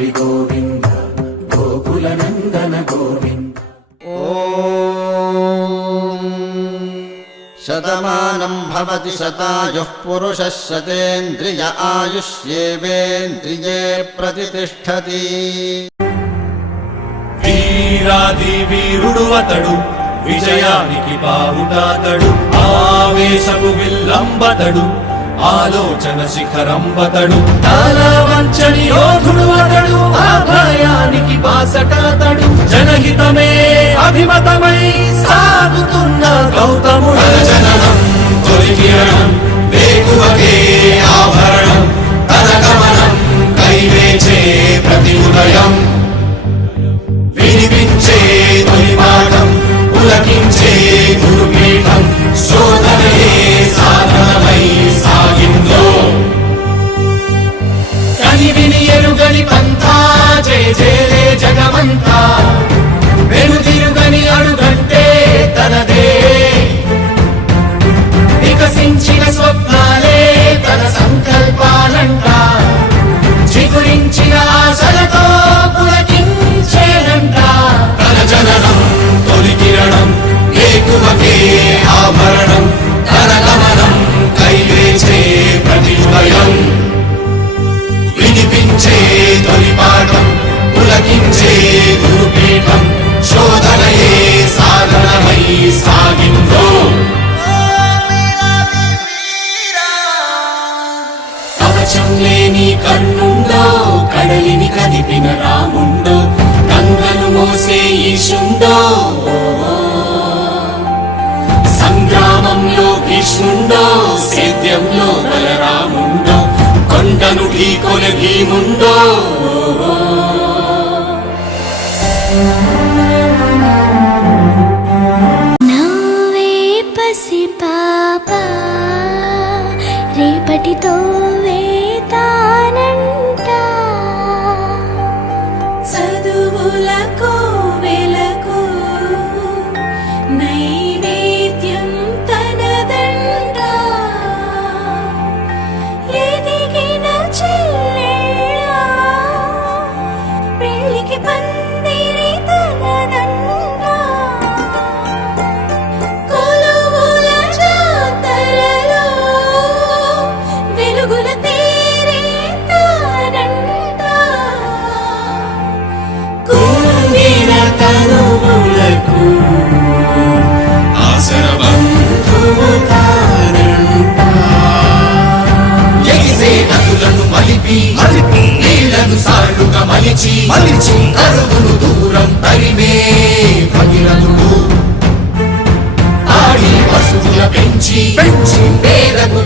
హరి గోవింద గోకుల నందన గోవింద. శతమానం భవతి శతాయుః పురుషः శతేంద్రియ ఆయుష్యేవేంద్రియే ప్రతిష్ఠతి. వీరాది వీరుడు అతడు, విజయానికి బావుటాతడు, ఆవేశపు విల్లంబతడు, ఆలోచన శిఖరంబతడు, తాళవంచని యోధుడు అతడు, అభయానికి బాసటాతడు, జనహితమే అభిమతమై సాగుతున్న గౌతముడు. జననం తొలి కిరణం వేకువకే ఆభరణం, తన గమనం కైవేచే ప్రతి ఉదయం, వినిపించే తొలి పాఠం పులకించే గురుపీఠం, శోధనయే సాధనమై సాగిందో. కని విని ఎరుగని పంథా జయ జయలే జగమంతా, వెనుదిరుగని అడుగంటే తనదే, వికసించిన స్వప్నాలే తన సంకల్పాలంట, చిగురించిన ఆశలతో పులకించేనంట. తన జననం తొలి కిరణం వేకువకే ఆభరణం, తన గమనం కైవేచే ప్రతి ఉదయం, వినిపించే తొలి పాఠం పులకించే గురుపీఠం, శోధనయే సాధనమై సాగిందో. కవచం లేని కన్నుండో, కడలిని కదిపిన రాముండో, గంగను మోసే ఈశుండో, సంగ్రామంలో భీష్ముండో, సేద్యంలో బలరాముండో, కొండను ఢీకొనే భీముండో. నవ్వే పసి పాప రేపటితో వేతానంట, చదువులకు వెలకు నైవేద్యం తనదంట, ఎదిగిన చెల్లెళ్ళ పెళ్ళికి పందిరి తనదంట, కొలువుల జాతరలో వెలుగుల తేరే తానంట, కుంగిన తనువులకు ఆసర బంధువు తానంట. ఎగిసే నదులను మలిపి నీళ్లను సాళ్లుగా మలిచి కరువును దూరం తరిమే భగీరథుడు, ఆడి పశువుల పెంచి పేదకు